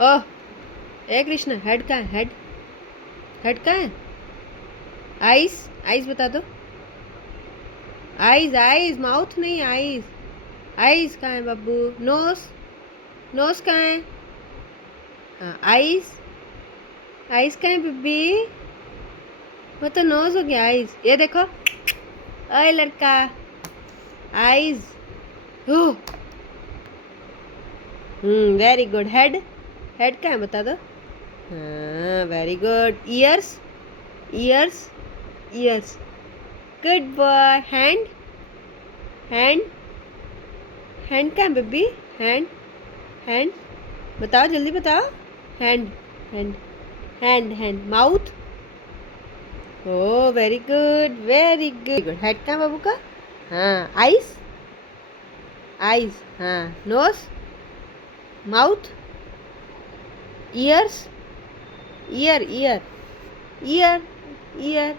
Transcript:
ओह, ए Krishna, head कहाँ है? Head, head कहाँ है? आइस, आइस बता दो। आइज, आइज, माउथ नहीं, आइज। आइज कहाँ है बाबू? नोस, नोस कहाँ है? हाँ, आइज, आइज कहाँ है बेबी? वो तो नोज हो गया, आइज। ये देखो, ओए लड़का, eyes. Very good. Head, head कहाँ है बता दो। हाँ, very good. Ears, ears, ears, good boy. Hand, hand, hand कहाँ है बेबी? हैंड, हैंड बताओ, जल्दी बताओ। Hand, hand, hand, hand. Mouth, oh very good, very good. Head कहाँ है बाबू का? हाँ, आइज, आइज, हाँ। Nose, mouth, ears, ear, ear, ear, year,